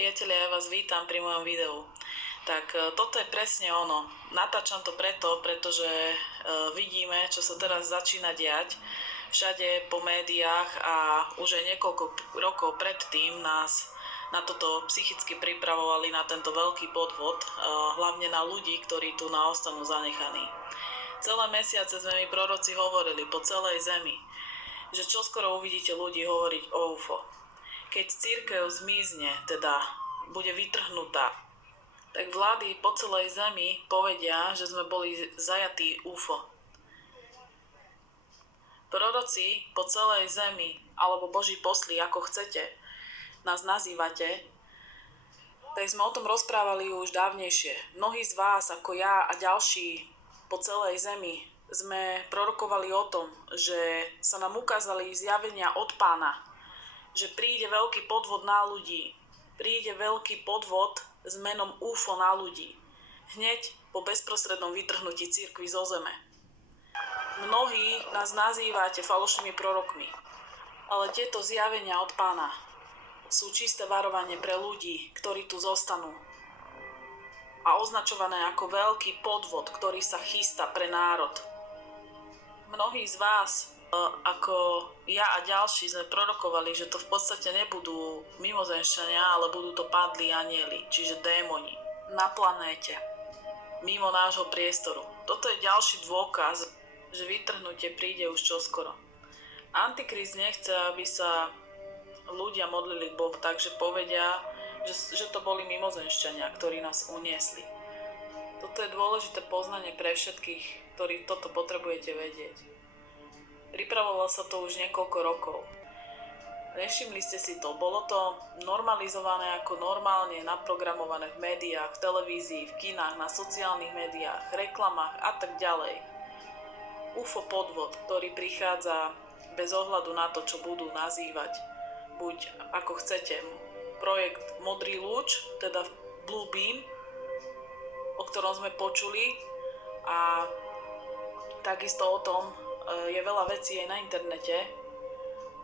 Priatelia, ja vás vítam pri mojom videu. Toto je presne ono. Natáčam to pretože vidíme, čo sa teraz začína diať všade po médiách a už aj niekoľko rokov predtým nás na toto psychicky pripravovali na tento veľký podvod, hlavne na ľudí, ktorí tu ostanú zanechaní. Celé mesiace sme my proroci hovorili po celej zemi, že čoskoro uvidíte ľudí hovoriť o UFO. Keď cirkev zmizne, teda bude vytrhnutá, tak vlády po celej zemi povedia, že sme boli zajatí UFO. Proroci po celej zemi, alebo Boží posly, ako chcete, nás nazývate, tak sme o tom rozprávali už dávnejšie. Mnohí z vás, ako ja a ďalší po celej zemi, sme prorokovali o tom, že sa nám ukázali zjavenia od Pána, že príde veľký podvod na ľudí. Príde veľký podvod s menom UFO na ľudí. Hneď po bezprostrednom vytrhnutí cirkvi zo zeme. Mnohí nás nazývate falošnými prorokmi, ale tieto zjavenia od Pána sú čisté varovanie pre ľudí, ktorí tu zostanú. A označované ako veľký podvod, ktorý sa chystá pre národ. Mnohí z vás, ako ja a ďalší, sme prorokovali, že to v podstate nebudú mimozemšťania, ale budú to padlí anjeli, čiže démoni, na planéte, mimo nášho priestoru. Toto je ďalší dôkaz, že vytrhnutie príde už čoskoro. Antikrist nechce, aby sa ľudia modlili k Bohu, takže povedia, že to boli mimozemšťania, ktorí nás uniesli. Toto je dôležité poznanie pre všetkých, ktorí toto potrebujete vedieť. Pripravovalo sa to už niekoľko rokov. Nevšimli ste si to, bolo to normalizované ako normálne naprogramované v médiách, v televízii, v kinách, na sociálnych médiách, reklamách a tak ďalej. UFO podvod, ktorý prichádza bez ohľadu na to, čo budú nazývať, buď ako chcete, projekt Modrý lúč, teda Blue Beam, o ktorom sme počuli, a takisto o tom je veľa vecí aj na internete.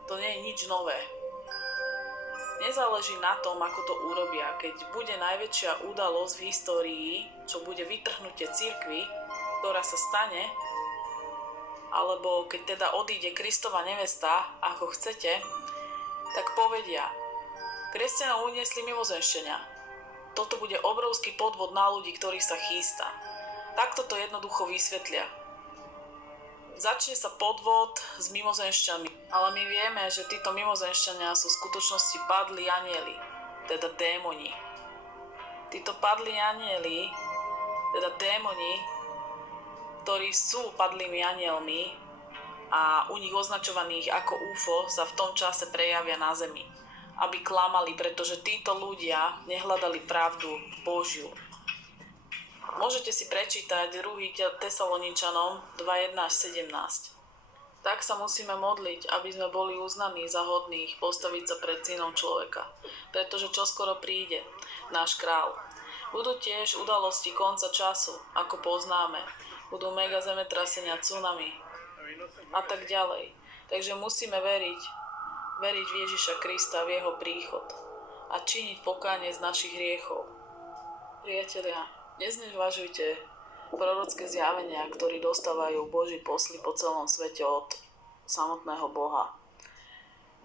To nie je nič nové. Nezáleží na tom, ako to urobia. Keď bude najväčšia udalosť v histórii, čo bude vytrhnutie cirkvi, ktorá sa stane, alebo keď teda odíde Kristova nevesta, ako chcete, tak povedia: kresťanov uniesli mimozemšťania. Toto bude obrovský podvod na ľudí, ktorý sa chystá. Takto to jednoducho vysvetlia. Začne sa podvod s mimozemšťanmi, ale my vieme, že títo mimozemšťania sú v skutočnosti padlí anjeli, teda démoni. Títo padlí anjeli, teda démoni, ktorí sú padlými anjelmi a u nich označovaných ako UFO, sa v tom čase prejavia na zemi, aby klamali, pretože títo ľudia nehľadali pravdu Božiu. Môžete si prečítať 2. Tesaloničanom 2:1-17. Tak sa musíme modliť, aby sme boli uznaní za hodných postaviť sa pred synom človeka, pretože čoskoro príde náš král. Budú tiež udalosti konca času, ako poznáme. Budú mega zemetrasenia, tsunami a tak ďalej. Takže musíme veriť v Ježiša Krista, v jeho príchod a činiť pokánie z našich hriechov. Priatelia, neznevažujte prorocké zjavenia, ktorí dostávajú Boží posly po celom svete od samotného Boha.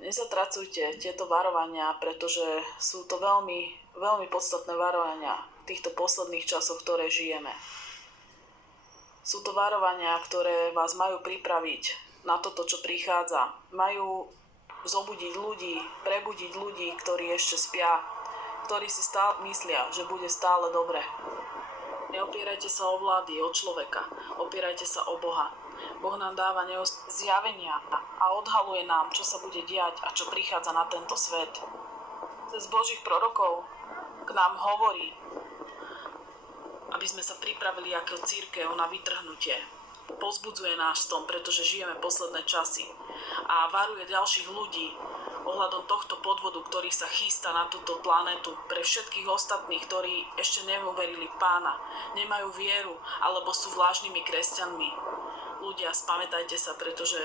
Nezatracujte tieto varovania, pretože sú to veľmi, veľmi podstatné varovania v týchto posledných časoch, ktoré žijeme. Sú to varovania, ktoré vás majú pripraviť na toto, čo prichádza. Majú zobudiť ľudí, prebudiť ľudí, ktorí ešte spia, ktorí si stále myslia, že bude stále dobre. Neopierajte sa o vlády, o človeka, opierajte sa o Boha. Boh nám dáva zjavenia a odhaluje nám, čo sa bude diať a čo prichádza na tento svet. Cez Božích prorokov k nám hovorí, aby sme sa pripravili ako cirkev na vytrhnutie. Povzbudzuje nás v tom, pretože žijeme posledné časy a varuje ďalších ľudí ohľadom tohto podvodu, ktorý sa chystá na túto planetu, pre všetkých ostatných, ktorí ešte neuverili v Pána, nemajú vieru alebo sú vlážnymi kresťanmi. Ľudia, spamätajte sa, pretože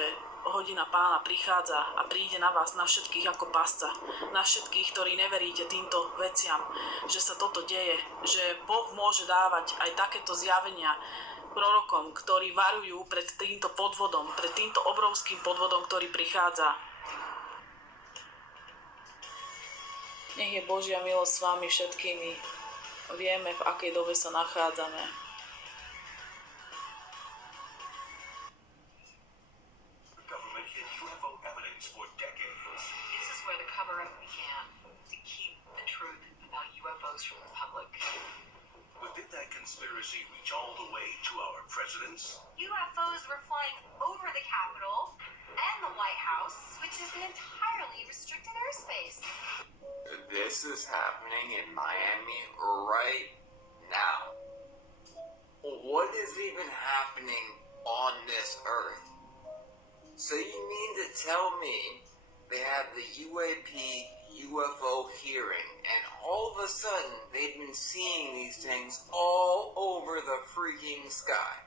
hodina Pána prichádza a príde na vás, na všetkých ako pasca, na všetkých, ktorí neveríte týmto veciam, že sa toto deje, že Boh môže dávať aj takéto zjavenia prorokom, ktorí varujú pred týmto podvodom, pred týmto obrovským podvodom, ktorý prichádza. Nech je Božia milosť s vami všetkými. Vieme, v akej dobe sa nachádzame. From the public. But did that conspiracy reach all the way to our presidents? UFOs were flying over the Capitol and the White House, which is an entirely restricted airspace. This is happening in Miami right now. What is even happening on this earth? So you mean to tell me they had the UFO hearing, and all of a sudden they've been seeing these things all over the freaking sky?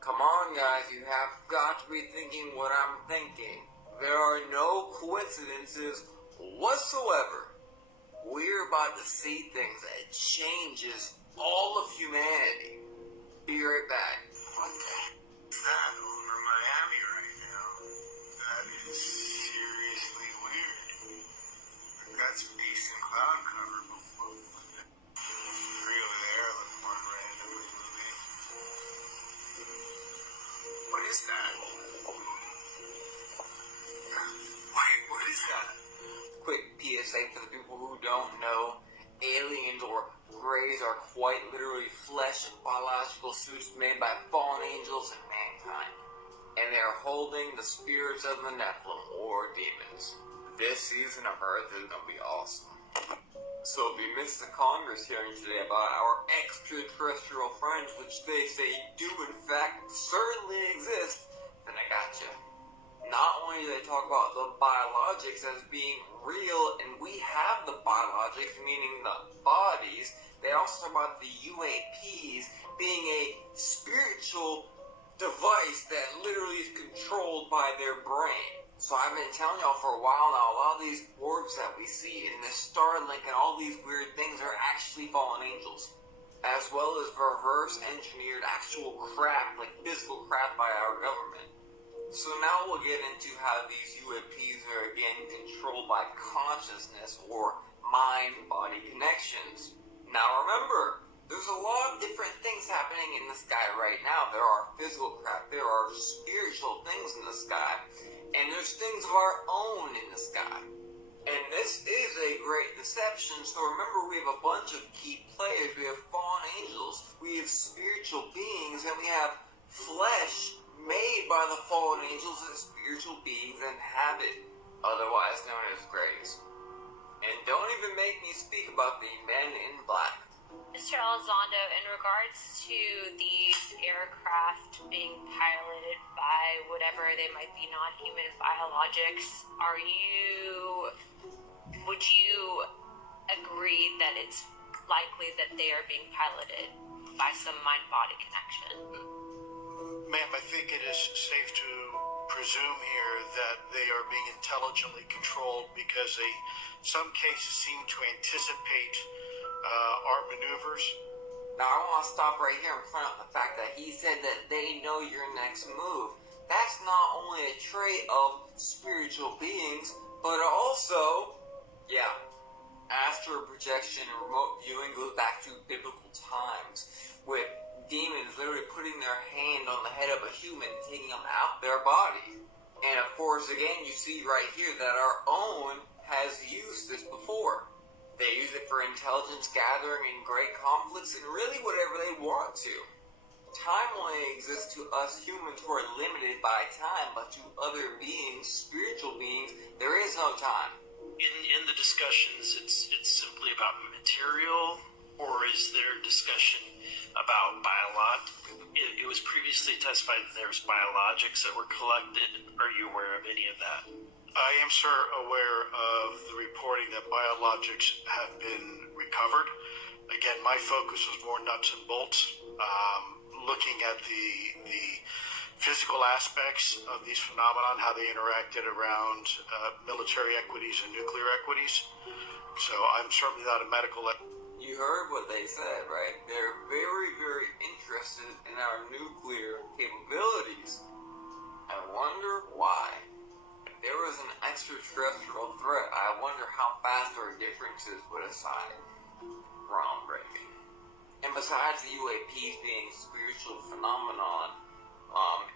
Come on, guys, you have got to be thinking what I'm thinking. There are no coincidences whatsoever. We're about to see things that changes all of humanity. Be right back. What the that over Miami right now? That is seriously weird. I've got some decent cloud cover, but really there, look more randomly moving. What is that? Wait, what is that? Quick PSA for the people who don't know, aliens or greys are quite literally flesh and biological suits made by fallen angels and mankind. And they are holding the spirits of the Nephilim, or demons. This season of Earth is going to be awesome. So if you missed the Congress hearing today about our extraterrestrial friends, which they say do in fact certainly exist, then I gotcha. Not only do they talk about the biologics as being real, and we have the biologics, meaning the bodies, they also talk about the UAPs being a spiritual device that literally is controlled by their brain. So I've been telling y'all for a while now, a lot of these orbs that we see in this Starlink and all these weird things are actually fallen angels, as well as reverse engineered actual crap, like physical crap by our government. So now we'll get into how these UAPs are again controlled by consciousness or mind-body connections. Now remember, there's a lot of different things happening in the sky right now. There are physical crap, there are spiritual things in the sky, and there's things of our own in the sky. And this is a great deception, so remember we have a bunch of key players. We have fallen angels, we have spiritual beings, and we have flesh made by the fallen angels and spiritual beings inhabit, otherwise known as grays. And don't even make me speak about the men in black. Mr. Elizondo, in regards to these aircraft being piloted by whatever they might be, non-human biologics, would you agree that it's likely that they are being piloted by some mind-body connection? Ma'am, I think it is safe to presume here that they are being intelligently controlled because they, in some cases, seem to anticipate our maneuvers. Now I want to stop right here and point out the fact that he said that they know your next move. That's not only a trait of spiritual beings, but also, astral projection and remote viewing goes back to biblical times, with demons literally putting their hand on the head of a human, taking them out their body. And of course, again, you see right here that our own has used this before. They use it for intelligence gathering and great conflicts and really whatever they want to. Time only exists to us humans who are limited by time, but to other beings, spiritual beings, there is no time. In the discussions, it's simply about material, or is there discussion about it was previously testified that there's biologics that were collected. Are you aware of any of that? I am, sir, aware of the reporting that biologics have been recovered. Again, my focus was more nuts and bolts, looking at the physical aspects of these phenomenon, how they interacted around military equities and nuclear equities. So I'm certainly not a medical. You heard what they said, right? They're very, very interested in our nuclear capabilities. I wonder why. If there was an extraterrestrial threat, I wonder how fast our differences would aside. Groundbreaking. And besides the UAPs being spiritual phenomenon,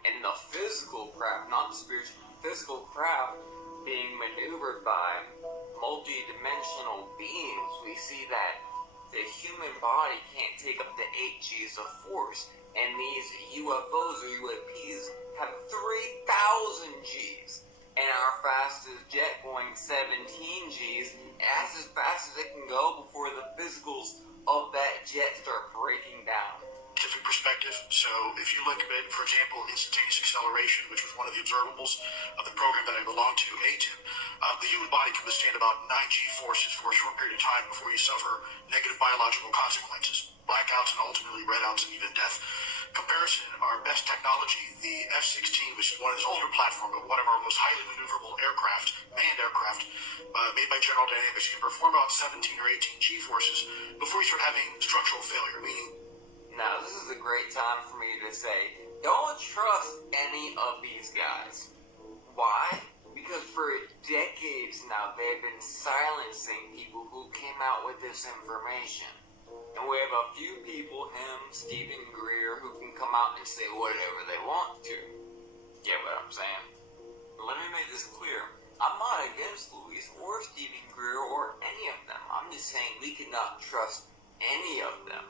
and the physical craft, not the spiritual, physical craft being maneuvered by multi-dimensional beings, we see that the human body can't take up to 8 Gs of force, and these UFOs or UAPs have 3,000 Gs, and our fastest jet going 17 Gs, that's as fast as it can go before the physicals of that jet start breaking down. Scientific perspective. So if you look at, for example, instantaneous acceleration, which was one of the observables of the program that I belong to, ATIM, the human body can withstand about 9 G forces for a short period of time before you suffer negative biological consequences, blackouts and ultimately redouts and even death. Comparison, our best technology, the F-16, which is one of its older platform, but one of our most highly maneuverable aircraft, manned aircraft, made by General Dynamics, can perform about 17 or 18 G forces before you start having structural failure, meaning. Now, this is a great time for me to say, don't trust any of these guys. Why? Because for decades now, they've been silencing people who came out with this information. And we have a few people, him, Stephen Greer, who can come out and say whatever they want to. Get what I'm saying? Let me make this clear. I'm not against Luis or Stephen Greer or any of them. I'm just saying we cannot trust any of them.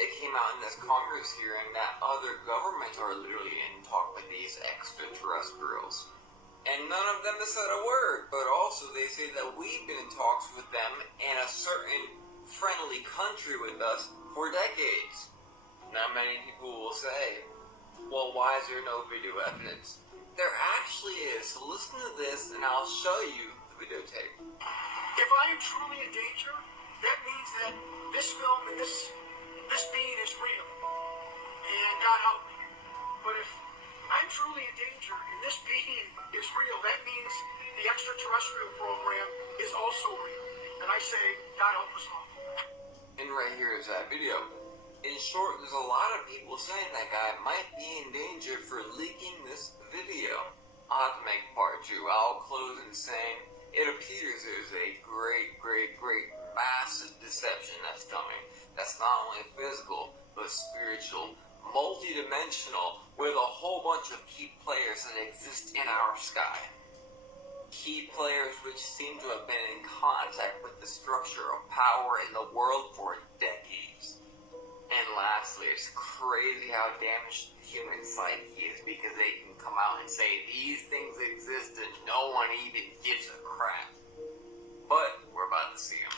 It came out in this Congress hearing that other governments are literally in talk with these extraterrestrials. And none of them has said a word, but also they say that we've been in talks with them in a certain friendly country with us for decades. Now many people will say, well, why is there no video evidence? There actually is, so listen to this and I'll show you the videotape. If I am truly in danger, that means that this film and this being is real. And God help me. But if I'm truly in danger and this being is real, that means the extraterrestrial program is also real. And I say, God help us all. And right here is that video. In short, there's a lot of people saying that guy might be in danger for leaking this video. I'll have to make part 2. I'll close in saying it appears there's a great, massive deception that's coming. That's not only physical, but spiritual, multi-dimensional, with a whole bunch of key players that exist in our sky. Key players which seem to have been in contact with the structure of power in the world for decades. And lastly, it's crazy how damaged the human psyche is because they can come out and say these things exist and no one even gives a crap. But we're about to see them.